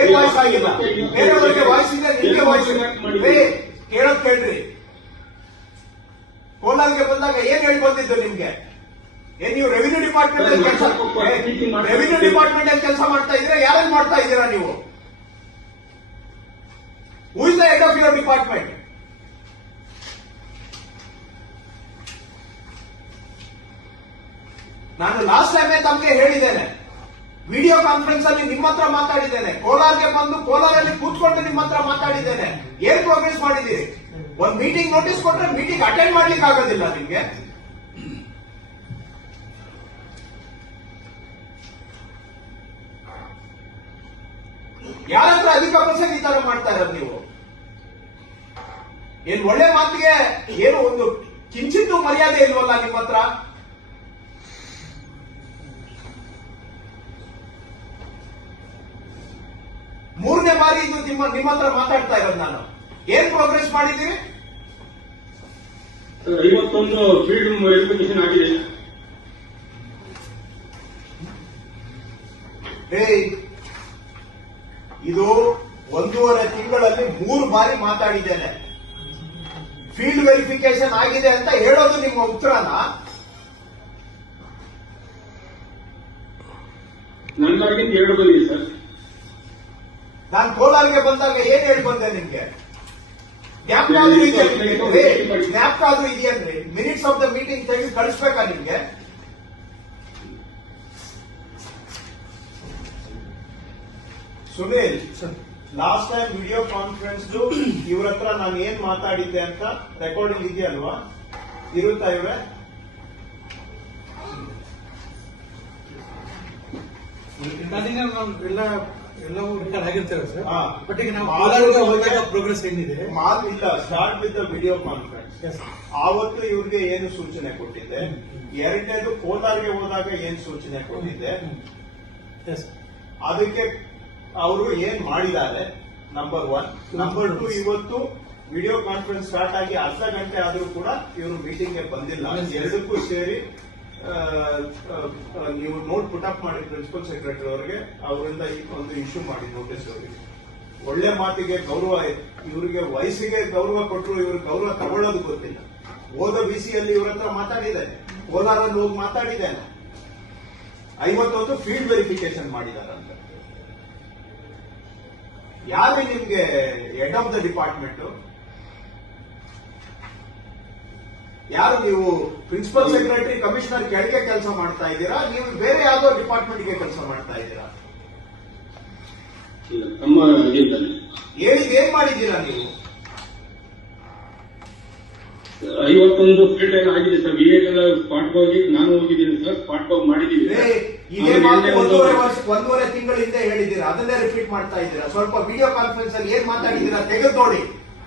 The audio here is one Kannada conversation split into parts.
ಏನ್ ವಾಯ್ಸ್ ಆಗಿಲ್ಲ, ಬೇರೆಯವರಿಗೆ ವಾಯ್ಸ್ ಇದೆ, ನಿಮ್ಗೆ ವಾಯ್ಸ್ ಕೇಳೋದ್ ಕೇಳ್ರಿ. ಕೋಲಾರ್ಗೆ ಬಂದಾಗ ಏನ್ ಹೇಳಿ ಬಂದಿದ್ದು ನಿಮ್ಗೆ? ಏನ್ ನೀವು ರೆವಿನ್ಯೂ ಡಿಪಾರ್ಟ್ಮೆಂಟ್ ಅಲ್ಲಿ ಕೆಲಸ ಮಾಡ್ತಾ ಇದ್ದೀರಾ? ಯಾರಲ್ಲಿ ಮಾಡ್ತಾ ಇದ್ದೀರಾ ನೀವು? Who is the head of your department? ನಾನು ಲಾಸ್ಟ್ ಟೈಮೇ ತಮಗೆ ಹೇಳಿದ್ದೇನೆ, ವಿಡಿಯೋ ಕಾನ್ಫರೆನ್ಸ್ ಅಲ್ಲಿ ನಿಮ್ಮ ಹತ್ರ ಮಾತಾಡಿದ್ದೇನೆ, ಕೋಲಾರ್ಗೆ ಬಂದು ಕೋಲಾರಲ್ಲಿ ಕೂತ್ಕೊಂಡು ನಿಮ್ಮ ಹತ್ರ ಮಾತಾಡಿದ್ದೇನೆ. ಏನ್ ಪ್ರೋಗ್ರೆಸ್ ಮಾಡಿದ್ದೀರಿ? ಒಂದು ಮೀಟಿಂಗ್ ನೋಟಿಸ್ ಕೊಟ್ರೆ ಮೀಟಿಂಗ್ ಅಟೆಂಡ್ ಮಾಡ್ಲಿಕ್ಕೆ ಆಗೋದಿಲ್ಲ ನಿಮ್ಗೆ. ಯಾರ ಹತ್ರ ಅಧಿಕ ಪ್ರಸಂಗ ಈ ತರ ಮಾಡ್ತಾ ಇರೋದು ನೀವು? ಏನ್ ಒಳ್ಳೆ ಮಾತಿಗೆ ಏನು ಒಂದು ಕಿಂಚಿತ್ತು ಮರ್ಯಾದೆ ಇಲ್ವಲ್ಲ ನಿಮ್ಮ ಹತ್ರ? ಮೂರನೇ ಬಾರಿ ಇದು ನಿಮ್ಮ ಹತ್ರ ಮಾತಾಡ್ತಾ ಇರೋದು ನಾನು. ಏನ್ ಪ್ರೋಗ್ರೆಸ್ ಮಾಡಿದ್ದೀರಿ? 51 ಫೀಲ್ಡ್ ವೆರಿಫಿಕೇಶನ್ ಆಗಿದೆ. ಇದು 1.5 ತಿಂಗಳಲ್ಲಿ 3 ಬಾರಿ ಮಾತಾಡಿದ್ದೇನೆ. ಫೀಲ್ಡ್ ವೆರಿಫಿಕೇಶನ್ ಆಗಿದೆ ಅಂತ ಹೇಳೋದು ನಿಮ್ಮ ಉತ್ತರನ? ನನಗಾಗಿಂತ 2 ಬಂದಿದೆ ಸರ್. ನಾನು ಕೋಲಾರ್ಗೆ ಬಂದಾಗ ಏನ್ ಹೇಳಿ ಬಂದೆ ನಿಮ್ಗೆ? ಜ್ಞಾಪಕ ಆದ್ರೂ ಇದೆಯನ್ರಿ? ಮಿನಿಟ್ಸ್ ಆಫ್ ದ ಮೀಟಿಂಗ್ ತೆಗೆದು ಕಳಿಸ್ಬೇಕಾ ನಿಮ್ಗೆ? Sunil, last time video conference ಇವ್ರ ಹತ್ರ ನಾನು ಏನ್ ಮಾತಾಡಿದ್ದೆ ಅಂತ ರೆಕಾರ್ಡಿಂಗ್ ಇದೆಯಲ್ವಾ? ಇರುತ್ತಾ ಇವ್ರೆ? ಎಲ್ಲವೂ ರಿಕಾರ್ಡ್ ಆಗಿರ್ತೇವೆ ಸರ್. ಬಟ್ ಈಗ ನಾವು ಪ್ರೋಗ್ರೆಸ್ ಏನಿದೆ ಮಾತಿಲ್ಲ. Start with the video conference. ಆವತ್ತು ಇವ್ರಿಗೆ ಏನು ಸೂಚನೆ ಕೊಟ್ಟಿದ್ದೆ? ಎರಡನೇದು ಕೋಲಾರ್ಗೆ ಹೋದಾಗ ಏನ್ ಸೂಚನೆ ಕೊಟ್ಟಿದ್ದೆ? ಅದಕ್ಕೆ ಅವರು ಏನ್ ಮಾಡಿದ್ದಾರೆ? ನಂಬರ್ 1. ನಂಬರ್ 2, ಇವತ್ತು ವಿಡಿಯೋ ಕಾನ್ಫರೆನ್ಸ್ ಸ್ಟಾರ್ಟ್ ಆಗಿ ಅರ್ಧ ಗಂಟೆ ಆದ್ರೂ ಕೂಡ ಇವರು ಮೀಟಿಂಗ್ಗೆ ಬಂದಿಲ್ಲ. ಎರಡಕ್ಕೂ ಸೇರಿ ನೀವು ನೋಟ್ ಪುಟಪ್ ಮಾಡಿ ಪ್ರಿನ್ಸಿಪಲ್ ಸೆಕ್ರೆಟರಿ ಅವರಿಗೆ, ಅವರಿಂದ ಒಂದು ಇಶ್ಯೂ ಮಾಡಿ ನೋಟಿಸ್ ಅವರಿಗೆ. ಒಳ್ಳೆ ಮಾತಿಗೆ ಗೌರವ, ಇವರಿಗೆ ವಯಸ್ಸಿಗೆ ಗೌರವ ಕೊಟ್ಟರು, ಇವ್ರಿಗೆ ಗೌರವ ತಗೊಳ್ಳೋದು ಗೊತ್ತಿಲ್ಲ. ಹೋದ ಬಿಸಿಯಲ್ಲಿ ಇವ್ರ ಹತ್ರ ಮಾತಾಡಿದ್ದೇನೆ, ಕೋಲಾರಲ್ಲಿ ಹೋಗಿ ಮಾತಾಡಿದ್ದೇನೆ. 51 ಫೀಲ್ಡ್ ವೆರಿಫಿಕೇಶನ್ ಮಾಡಿದಾರಂತ. ಯಾರು ನಿಮ್ಗೆ ಹೆಡ್ ಆಫ್ ದ ಡಿಪಾರ್ಟ್ಮೆಂಟ್? ಯಾರು ನೀವು? ಪ್ರಿನ್ಸಿಪಲ್ ಸೆಕ್ರೆಟರಿ, ಕಮಿಷನರ್ ಕೆಳಗೆ ಕೆಲಸ ಮಾಡ್ತಾ ಇದ್ದೀರಾ? ನೀವು ಬೇರೆ ಯಾವುದೋ ಡಿಪಾರ್ಟ್ಮೆಂಟ್ಗೆ ಕೆಲಸ ಮಾಡ್ತಾ ಇದ್ದೀರಾ? ಹೇಳಿದ್ ಏನ್ ಮಾಡಿದ್ದೀರಾ ನೀವು? 51 ಫೀಲ್ಡ್ ಎಲ್ಲ ಆಗಿದೆ ಸರ್. ವಿಲೇಜ್ ಎಲ್ಲ ಸ್ಪಾಟ್ ಹೋಗಿ ನಾನು ಹೋಗಿದ್ದೀನಿ ಸರ್. ಸ್ಪಾಟ್ ಹೋಗಿ ಮಾಡಿದ್ದೀವಿ. ಇದೇ ಮಾತು 1.5 ತಿಂಗಳ ಹಿಂದೆ ಹೇಳಿದ್ದೀರಾ, ಅದನ್ನೇ ರಿಪೀಟ್ ಮಾಡ್ತಾ ಇದ್ದೀರಾ. ಸ್ವಲ್ಪ ವಿಡಿಯೋ ಕಾನ್ಫರೆನ್ಸ್ ಅಲ್ಲಿ ಏನ್ ಮಾತಾಡಿದ್ದೀರಾ ತೆಗೆದು ನೋಡಿ,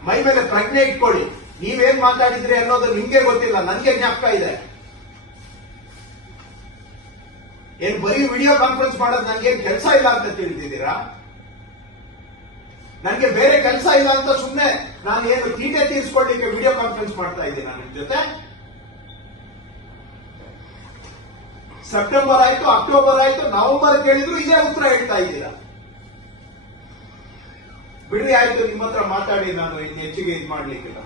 ಮೈ ಮೇಲೆ ಪ್ರಜ್ಞೆ ಇಟ್ಕೊಳ್ಳಿ. ನೀವೇನ್ ಮಾತಾಡಿದ್ರಿ ಅನ್ನೋದು ನಿಮ್ಗೆ ಗೊತ್ತಿಲ್ಲ, ನನ್ಗೆ ಜ್ಞಾಪಕ ಇದೆ. ಏನ್ ಬರೀ ವಿಡಿಯೋ ಕಾನ್ಫರೆನ್ಸ್ ಮಾಡೋದು ನನ್ಗೇನ್ ಕೆಲಸ ಇಲ್ಲ ಅಂತ ತಿಳಿದಿದ್ದೀರಾ? ನನ್ಗೆ ಬೇರೆ ಕೆಲಸ ಇಲ್ಲ ಅಂತ ಸುಮ್ಮನೆ ನಾನು ಏನು ತೀಟೆ ತೀರಿಸ್ಕೊಳ್ಳಿಕ್ಕೆ ವಿಡಿಯೋ ಕಾನ್ಫರೆನ್ಸ್ ಮಾಡ್ತಾ ಇದ್ದೀನಿ ನಿಮ್ ಜೊತೆ? ಸೆಪ್ಟೆಂಬರ್ ಆಯ್ತು, ಅಕ್ಟೋಬರ್ ಆಯ್ತು, ನವೆಂಬರ್ ಕೇಳಿದ್ರು ಇದೇ ಉತ್ತರ ಹೇಳ್ತಾ ಇದ್ದೀರಾ. ಬಿಡ್ರಿ, ಆಯ್ತು, ನಿಮ್ಮ ಹತ್ರ ಮಾತಾಡಿ, ನಾನು ಇನ್ನು ಹೆಚ್ಚಿಗೆ ಇದು ಮಾಡ್ಲಿಕ್ಕಿಲ್ಲ.